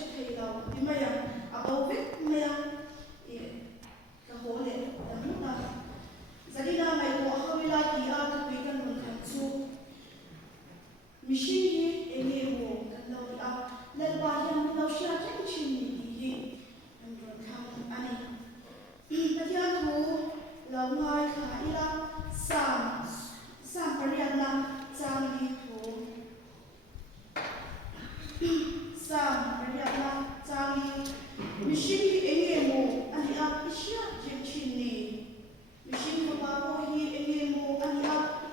chết thầy đầu thì mày bầu vết mày cái hồ này là lúc nào giờ đi ra mày của hơi la kỳ cái quý cần mình thành chu machine hi em hồ cần lâu lên qua hiện lâu xia chắc chim hi em rồi tham anh bây giờ thu lâu ngày khá là sam pariana trang đi thu sam pariana trang đi machine em hồ anh xia chim chini machine của bà cô hi em hồ anh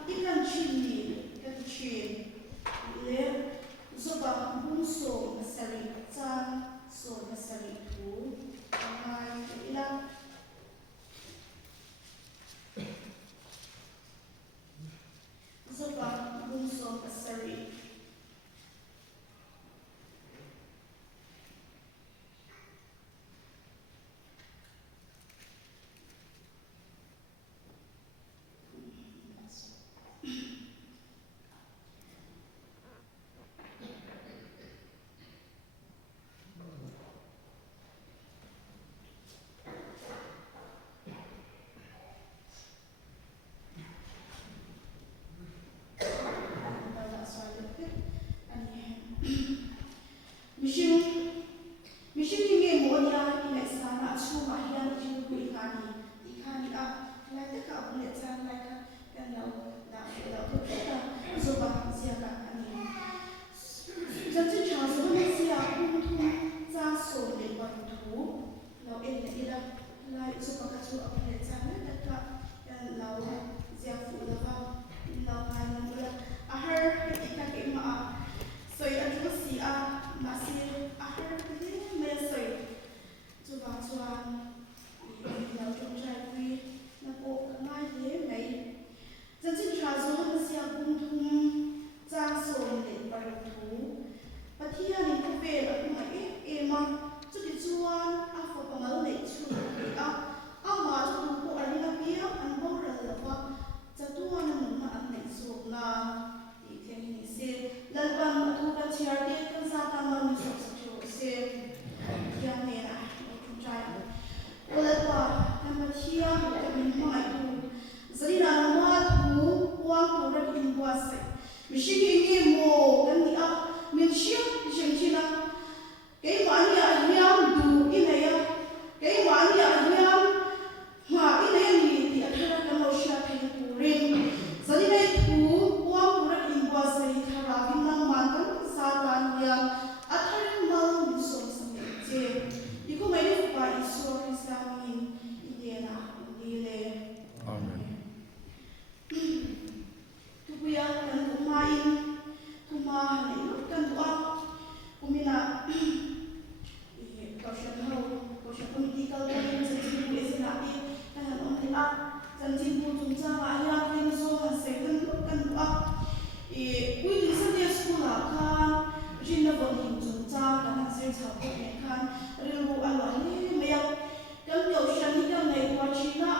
ikan chini cái chuyện lẽ do bà bung sổ sari trang sổ sari thu ngày là do bà bung sổ sari Mission ini mo niya ina sana chuma hian in kui ikani lai ta ka bulet san lai kan lo to ta zo ba sia ka ani chân cha zo ne sia kum thu cha so le ba thu lo en le ila lai zo ba ka chu a bulet san ne ta ka lo sia fu la ba lo ma lo a her ka ke ma so ya ju si ma si a her mẹ sợi cho bà chuan nhiều trong trai quy là bộ ngay thế mấy dân sinh trà số là xe bung thung ra sồn để bà đọc thú và thi hành những về là cũng phải em cho đi chuan phật bằng áo lệ chu để mà cho đủ bộ anh là kia anh bao giờ là vợ cho tu anh là mà anh này xuống là thì theo hình xe lần bằng thu cả chia đi các gia tăng mà mình sẽ yang ni lah, macam oleh tu, nama dia kami mai tu. Jadi nama tu uang tu dah dibuat. Mesti ini mo kan dia, mesti jangan nak. Kau mana yang tu ini ya, kau mana yang ini ni dia kerana kalau siapa yang kuring. Jadi tu uang tu dah dibuat. Kalau kita makan satan yang akan mau misal. Iku mai ni pa isu Islamin Indiana Indile. Amen. Tu puya kan umain kuma ni kan doa kumina kau sya political kan janji bu esnati kan on ni janji bu tunja ayah ni so kan second kan doa kui di sana sekolah kan jinna bon tunja kan sen sa ko kan rilu Allah ni mayang kan kau shani kan nei kwa china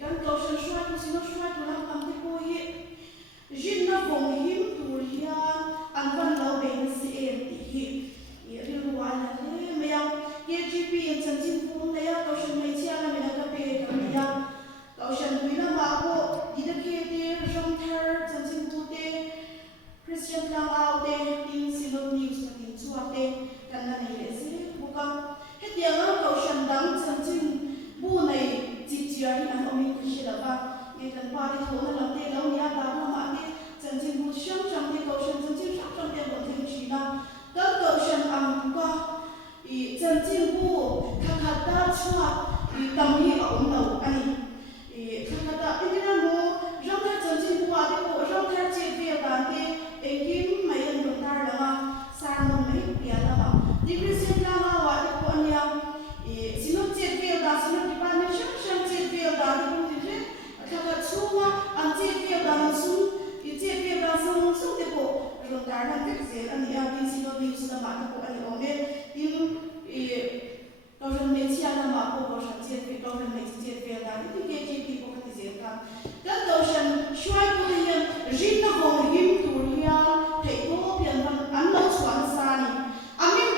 kan kau shan shwa tu sino shwa tu lam am te ko ye jinna bom him tu hian an van lo be si em ti hi rilu Allah ni mayang KGP yang janji pun ya kau shan mai chia na me na ka pe ka ya kau shan tu na ma ko di da ke te jong thar janji pu te Christian lang out te in silo news na tin chuate kan na nei le si buka hetia nga kau shan dang chanchin bu nei chi chia hi an omi shi la ba ye kan pa ri thona lam te lo ya ba na ma te chanchin bu sham chang te kau shan chanchin sham chang te bon thing chi na kan kau shan am ka chanchin bu kha ta chua tam hi om lo ani kha ta inina mo jong ta chanchin bu a te ko jong ta che ve ban te ekim mai an dong tar la ma san no mai pia la ma di Christian la ma wa te ko ania sino che ve da sino di ban sham sham che ve da di ko ti je kha chua an che ve da su che ve da su te ko dong tar na te se ani a di sino di su la ma te ko ani o me in kau shan mai chia la ma ko kau shan che ve kau shan mai che ve da di ke ke ti ko ti je ka kan kau shan shwai ko hian jin na ho him tu ria te ko pian an lo chuan sa ni amin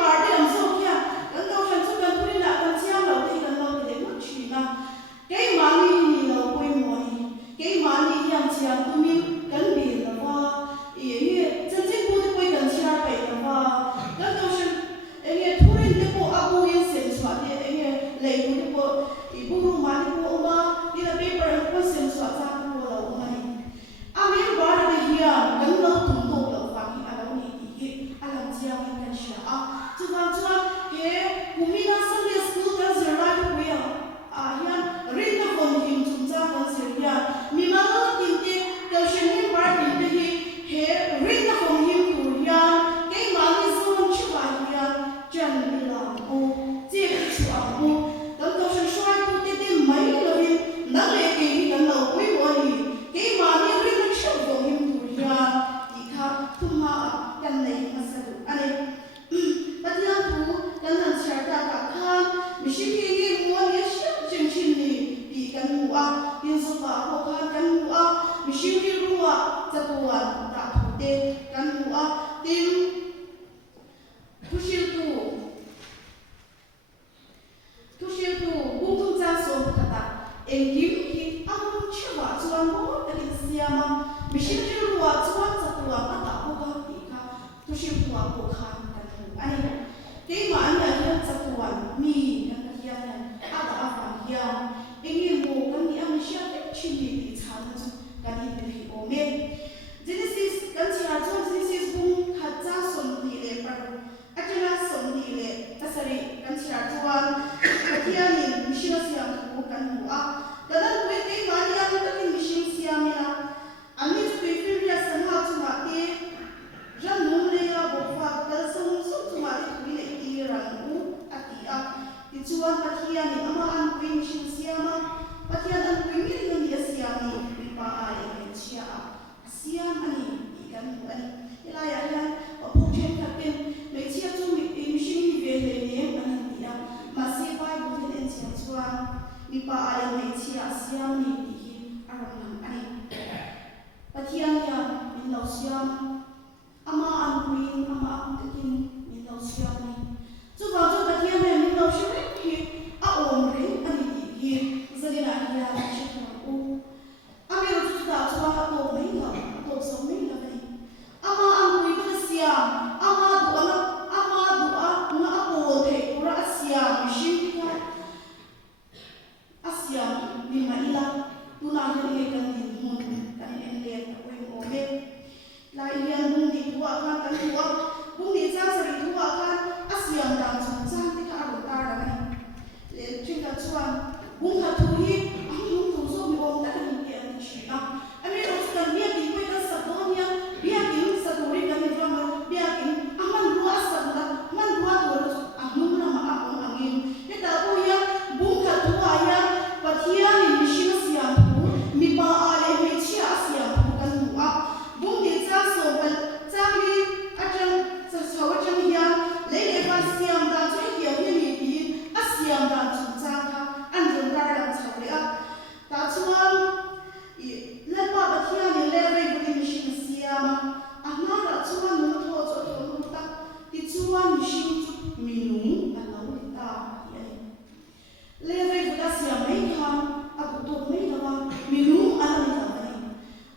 chuan chuan he kumina Sunday school kan zirlai tu kuya hian rin na kon him chungcha kan zirya mimang kinte kaushin him bar kinte hi he rin na kon him kuya kei mani zon chuwa hiya jan bilang o je chu amu dan kaushin shwai tu te mai lovin nang le ke hi kan lo pui wani kei mani rin na chu kon him kuya ikha thuma kan nei masadu ane patiang tu kan han charta ka khan mishin ke muan ya shim chim chin ni pi kan mu a yin so ba ko khan kan mu a mishin ki ruwa chatuan ta thu te kan mu a tim thushil tu bung tung cha so kata engim ki ang chwa chuan mo ta ki siama mishin ki ruwa chuan chatuan ta ko ka pi ka thushil tu a ko khan kan mu ani kei ma an ya hian chatuan mi kan hian ada afa hian engim mo kan ni am shia te chini ti chan chu kan ni te hi ome Genesis kan chia chu Genesis bung khat cha som ni le par atena som ni le tasari kan chia chuan hian ni mishina siam ku kan mu a kadan we kei ma ni am ta ki mishin siam ya ami chu pe fir ya san ha chu ma te ran num le ya bo fa kal sum sum chu ma te ni le ti ran u ati a ti chuan pathian ni ama an pin mishin siama pathian an pin ni ni siam ni pa ai chia siam ani ikan mu ani ila ya ya po chen ka pen me chia chu mi mishin ni ve le ne ani dia ma se pai bu ten chia chuan mi pa ai me chia siam ni ti aram ani pathian ya min lo siam ama an pin ama an takin min lo siam ni chu ba chu pathian ne min lo shi ki a om re ani hi zalina ya shi u ami ro chu ta chu ba to mai la to so mai la ni ama an pui ka siam ama du a na a ko the ura siam shi ka asiam ni mai la tu na ni kan din mun kan en le ko o me la yan bung ni tu a kan tu a bung ni cha sa ri tu a kan asiam dang chung chang ti ka ro ta ra ni le chin ka chuan bung ha tu hi bung tu so mi bom ta kan ni ke ni chi na ami ro kan ni ti ko ka sa do nia bia kin sa tu ri kan ni ram bia kin aman ruwa sa da man ruwa tu ro a nu na ma a ong angin he ta ko ya bung ha tu a ya pathian ni mishin siam tu mi pa a le mi chia siam tu kan mu a bung ni cha so ban cha li a chang sa so chang ya le le ba siam da chu hi ya ni ti a siam da chu cha ka an jong da ran cha le a ta chuan i le pa pathian ni le re bu ni mishin siam a na ra chuan nu tho cho to nu ta ti chuan mishin chu mi nu a lo ni ta ya le re bu da siam mai khan a bu to mai la wa mi nu a la ni ta ni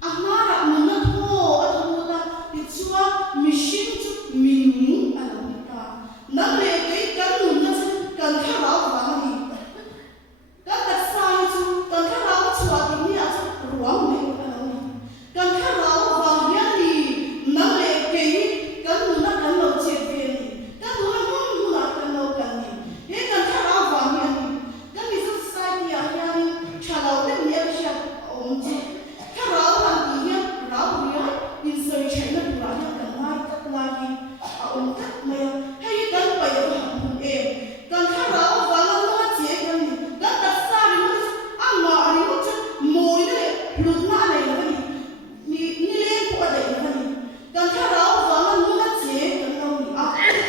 a na ra nu na tho a thu ta ti chuan mishin chu mi nu a lo ni ta na le ke kan nu na chu kan kha ra wa ni kan ta sai chu kan kha ra chu a ti ni a chu ruang mai a lo ni kan kha ra wa ya ni na le ke kan nu na kan lo che pe ni kan nu na nu na kan lo kan ni he kan kha ra wa ni ani kan ni society ya ya ni cha lo le ni a sha om ji kha ra wa ni ya ra bu ya in so che na ra ya kan ngai ka ngai ni a om ta ma ya he kan pa ya ha mu e kan kha ra wa la no che kan ni kan ta sa ri mu a ma ri mu chu mo ni lu na le ni ni le ko de ni kan kha ra wa la no che kan no ni a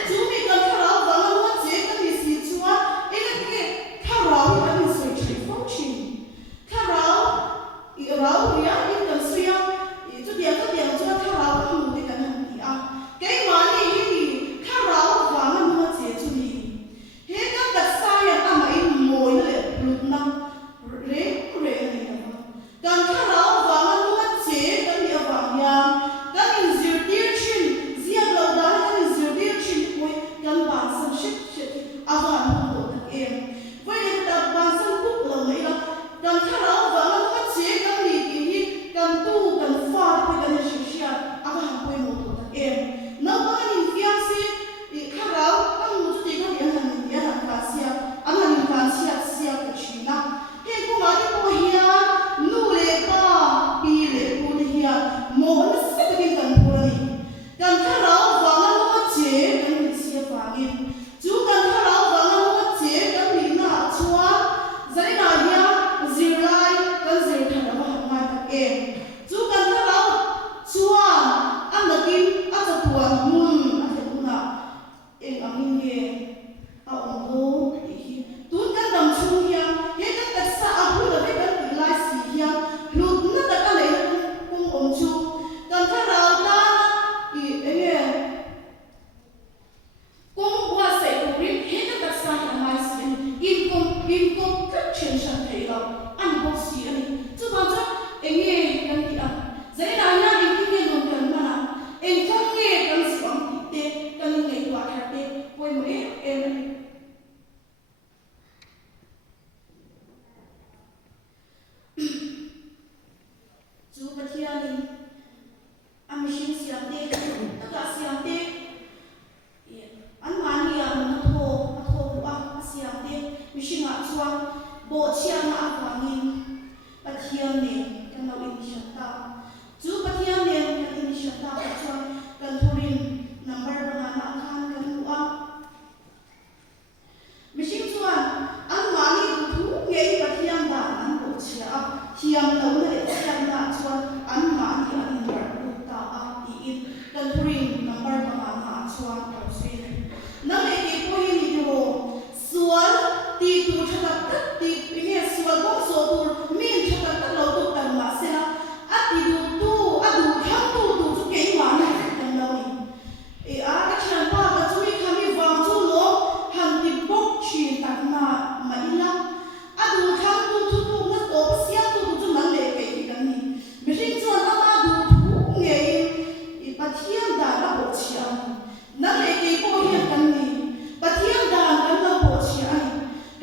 chu mi kan kha ra wa la no che kan ni si chua e le ke kha ra wa ni so che function kha ra i ra ya in kan su ya i chu dia chu kha ra wa mu de kan ni a ke ma ni hi kha ra wa la no che chu ni he kan ta sa ya a ma i mo le lu na re ni kan kha ra wa la no che kan ni a wa ya kan in zir dir chin zia lo da kan in zir dir chin ko kan ba san shit a wa no do ta em vai le ta ba san ku lo mai la kan kha ra wa la no che kan ni ti hi kan tu kan fa ko kan ni shi a wa ko mo do ta em na ba ni fiang si kha ra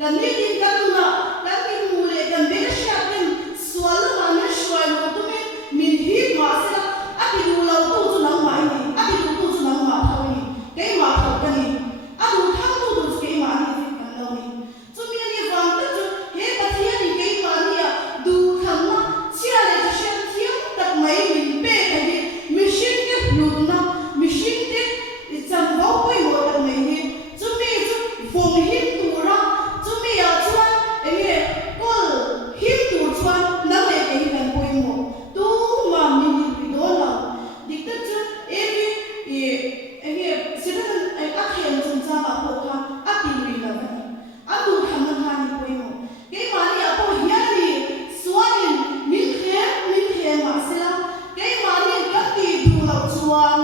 kan ni din kan na kan ni mule kan be sha kan swal ma na shwai lo tu min hi ma se a ti du lo tu chu nang mai ni a ti du tu chu nang ma thau ni ke ma thau kan ni a du thau tu du ke ma ni kan lo ni chu mi ni wang ta chu he pa thia ni ke ma ni a du tham na chia le chu shen thiam tak mai min pe ka ni mi shin ke lu na mi shin ke cham bo poi mo tak mai ni chu mi chu phong hin tu ra chu mi ya chuan enge kol hin tu chuan na le ke kan poi mo tu ma mi ni do la dik ta chu enge enge sidan a khen chum cha ma po kha a ti ri la ni a tu tham na ha ni poi mo ke ma ni a po hian ni suanin min khe ma se la ke ma ni ka ti du la chuan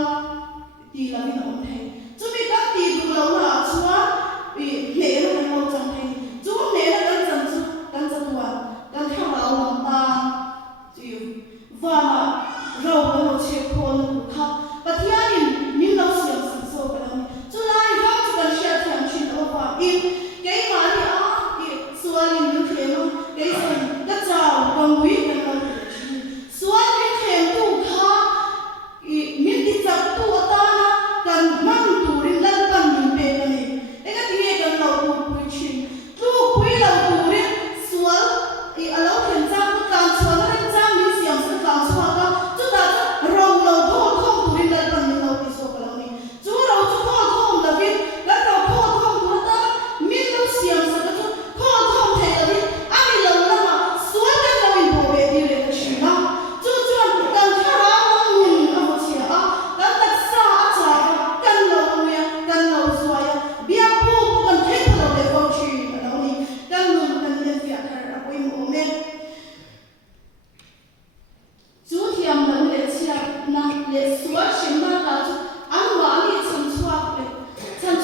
ti la ni on thei chu mi ka ti du la na chuan ne na kan lo chang thei chu ne na kan chang chu kan cha tuwa kan tha la lam ta chu va ma ro ka lo che khon kha pathianin min lo siam sang so ka ni chu lai ha chu kan share thiam chin o va in ke ma ni a sualin min khe ma ke son ka chao kan wi kan lo sual min khe tu kha min ti chak tu ta na kan man tu rin lan kan min pe ka ni e ka ti kan lo tu pui chin tu pui lo tu rin sual alo khen cha ku kan chuan ran cha min siam sa kan chua ka chu ta ro lo bo thom tu rin lan kan min lo ti so ka lo ni chu ro chu kho thom la vin ka ro kho thom tu ta min lo siam sa ka chu kho thom the la vin a mi lo la ma sual ka lo in bo be ti le ka chi na chu chuan kan tha ra mun a mo chi a kan tak sa a cha kan lo ya kan lo zua ya bia pu kan the lo le ko chi ka lo ni kan mun kan le fi a thar a poi mo me chu thiam lo le chia na le suwa shin na ka chu an wa ni chan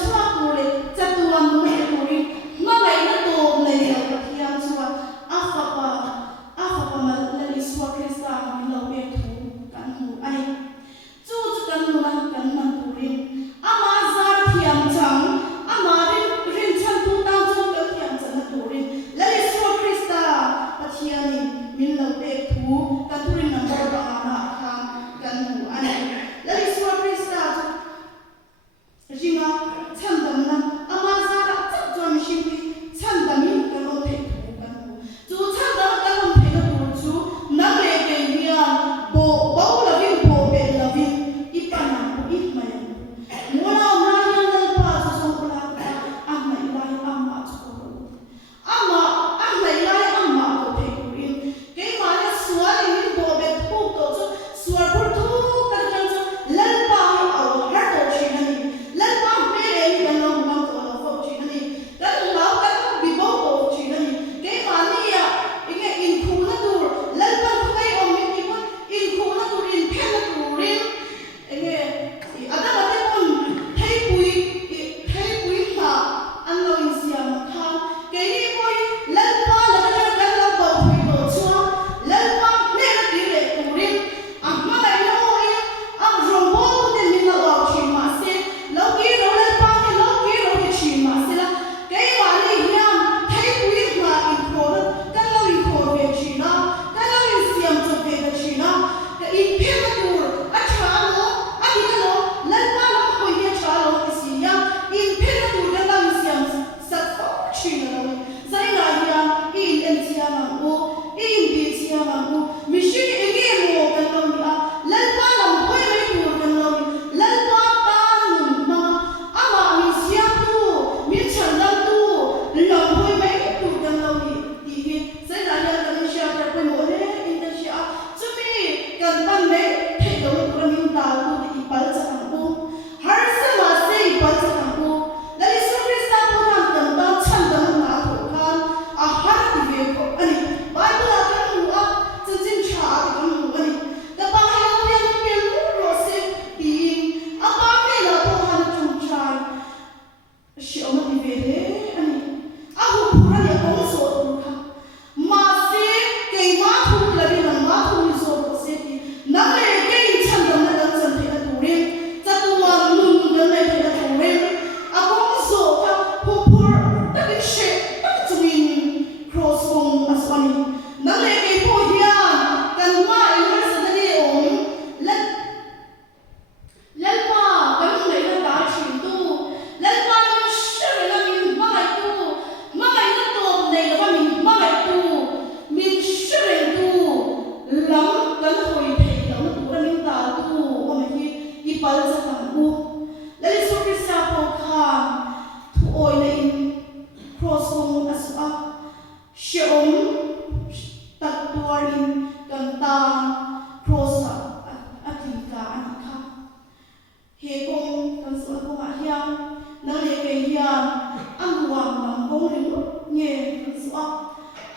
chua ku le cha tu wa mu le ko ri ma lai na to le ya ka thiam chua a fa pa ma le ni suwa krista mi lo me thu kan hu ai chu kan mu na kan man tu rin ama za thiam chang ama rin chan tu ta chu kan thiam chan na tu rin le ni suwa krista pathiani min lo me thu kan tu rin na ba na kha kan hu ai le ni suwa krista ringa chan dam na ama za ra cha chon shin pi chan dam min kan lo the thu kan hu chu chan dam kan lo the na tu chu na le ke nia bo la vin bo be la vin I pa na ko I ma ya mo la ma ya na pa so so ko la ka a mai lai amma chu ko amma a mai lai amma ko the ku rin ke ma ya suwa ni min bo be thu to chu suwa por thu kan kan chu lal pa au har to chi na ni lal pa me le ni kan lo ma ko lo fo chi na ni kan lo kan bi bo ko chi na ni ke ma ni ya inge in khu na tu lal pa ko kai om min ki pa in khu na tu in phe na tu rin inge ada ba te kon thai pui ma an lo in siam kha ke ni poi lal pa la kan lo bo pui to chua lal pa me na ti le tu rin amma lai no ya am rong bo te min lo wa chi ma se lo ki ro lal pa ni lo ki ro ki chi ma se la ke ma ni hiam thai pui ma in ko kan lo in ko ve chi na kan lo in siam chu ve ka chi na ka in phe na tu a cha lo a ti lo lal pa lo ko ye cha lo ki si ya in phe na tu kan lo in siam sa ko chi na lo zai na ya in en chia na ko in bi chia na ko mi shi e nge mo kan lo ni a lal pa lo ko me tu kan lo ni lal pa ta nu ma ama mi siam tu mi chan dam tu lo ko me tu kan lo ni ti hi zai na ya kan sha ta ko mo le in ta sha chu mi kan ban me thai do ko min ta ku ti pal cha kan ko har sa ma se pal cha kan ko la ni su krista ko han kan ta chan dam na ko kan a har ti ve ko ani bible a kan hu a chin chin cha kan hu ani da ba ha lo ya ni lu ro se ti a ba me la ko han chung chai shi o ma ti ve le ani a hu pura ya ko so tu kha ma se ke ma thu la ni na ma thu ni so ko se ti na le ke chan dam na dan chan the na tu rin cha tu ma nun dan le the na tu rin a ko so ka hu pur ta ki she ta chu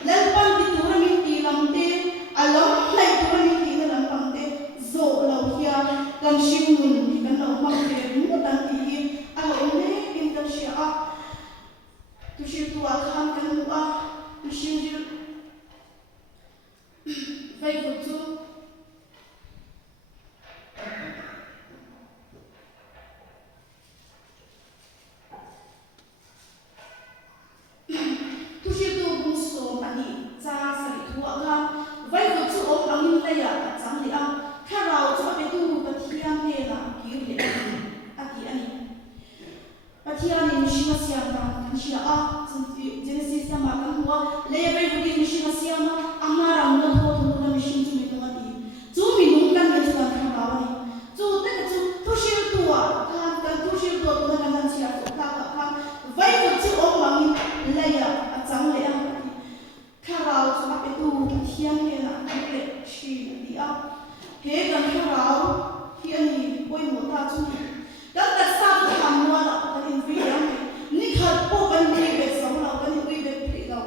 lel pan ti tu min ti lam te alom lai tu min ti na lam pang te zo lo hia kan shim mun ti kan lo mang te mu tan ti hi a lo ne in kan shia a tu shi tu a khan kan mu a tu shi ji vai vu tu Genesis sama kan huwa level budi mission asiama amara no ho to na mission tu mi ngati chu mi nung kan ne chu kan ba ni chu te chu to shil tuwa kan to shil to na kan nan sia to ka vai ko chu o mang leya a chang le ang kharao chu ma pe tu thiam ne na le shi di a he kan kharao hi ani oi mo ta chu kan ta sa tu ham no la kan in vi yang ni khat po kan ni be sam la kan ni be pri la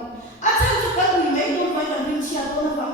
a chan chu kan ni mai no vai la rin sia to na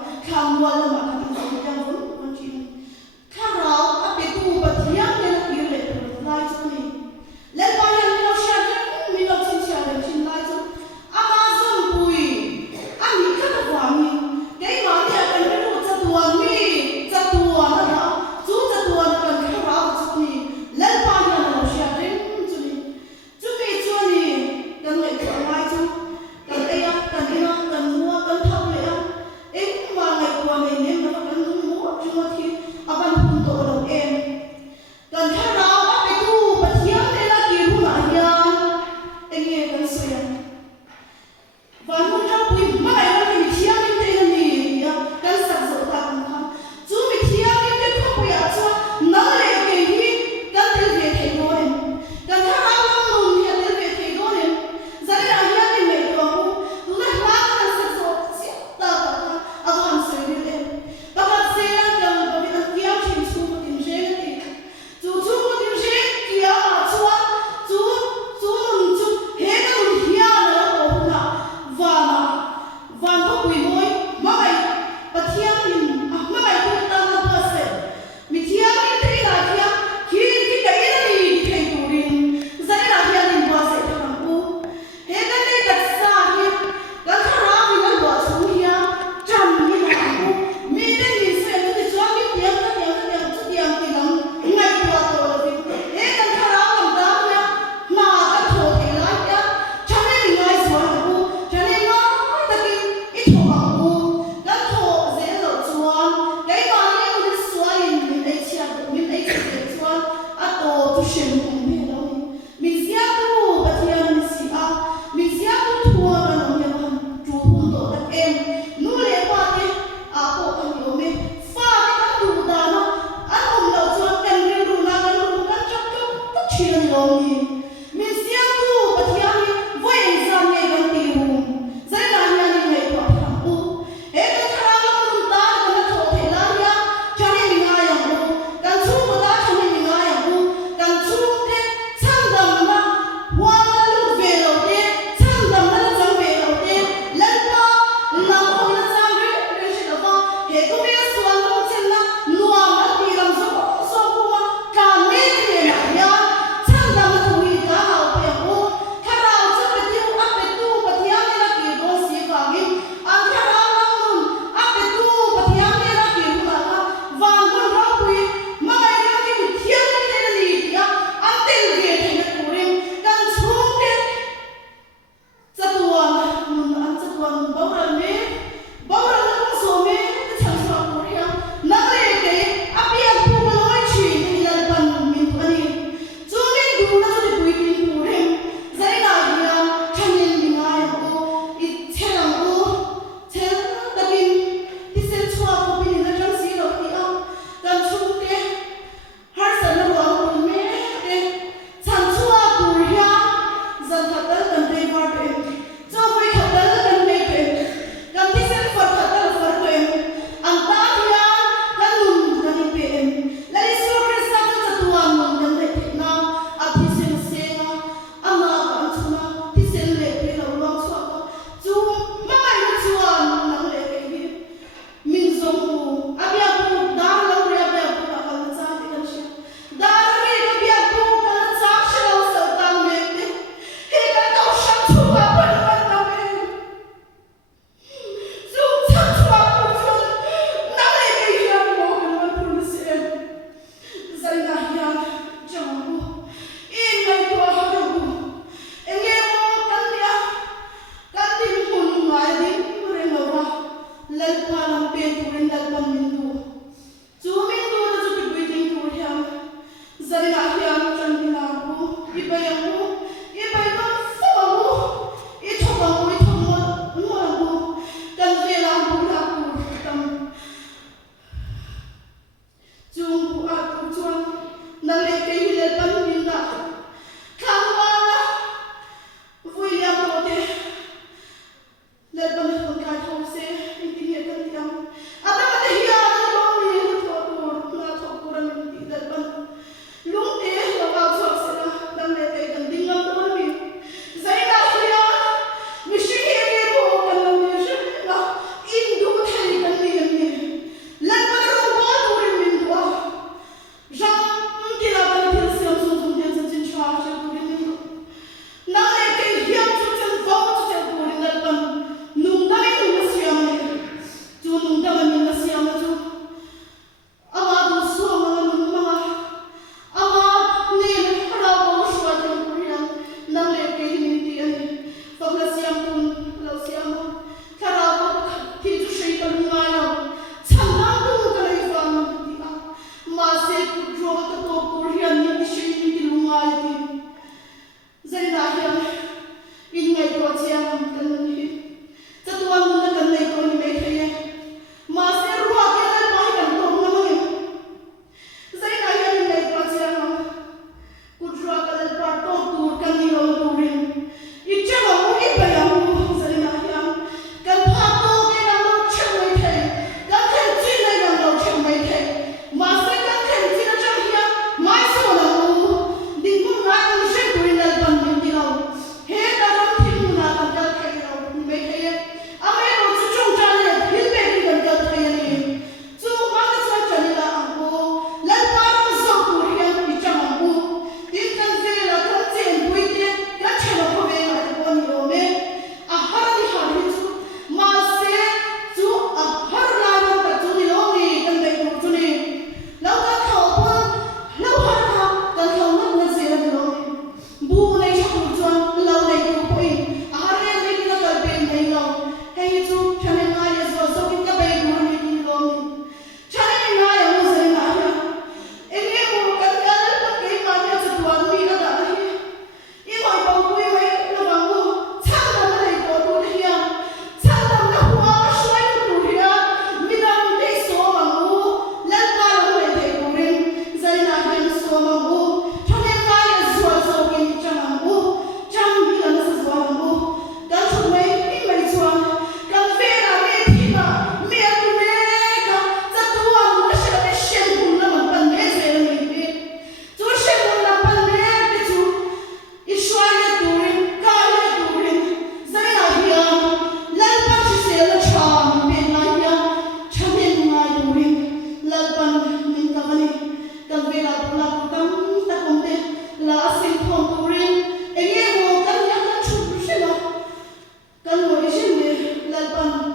lalpan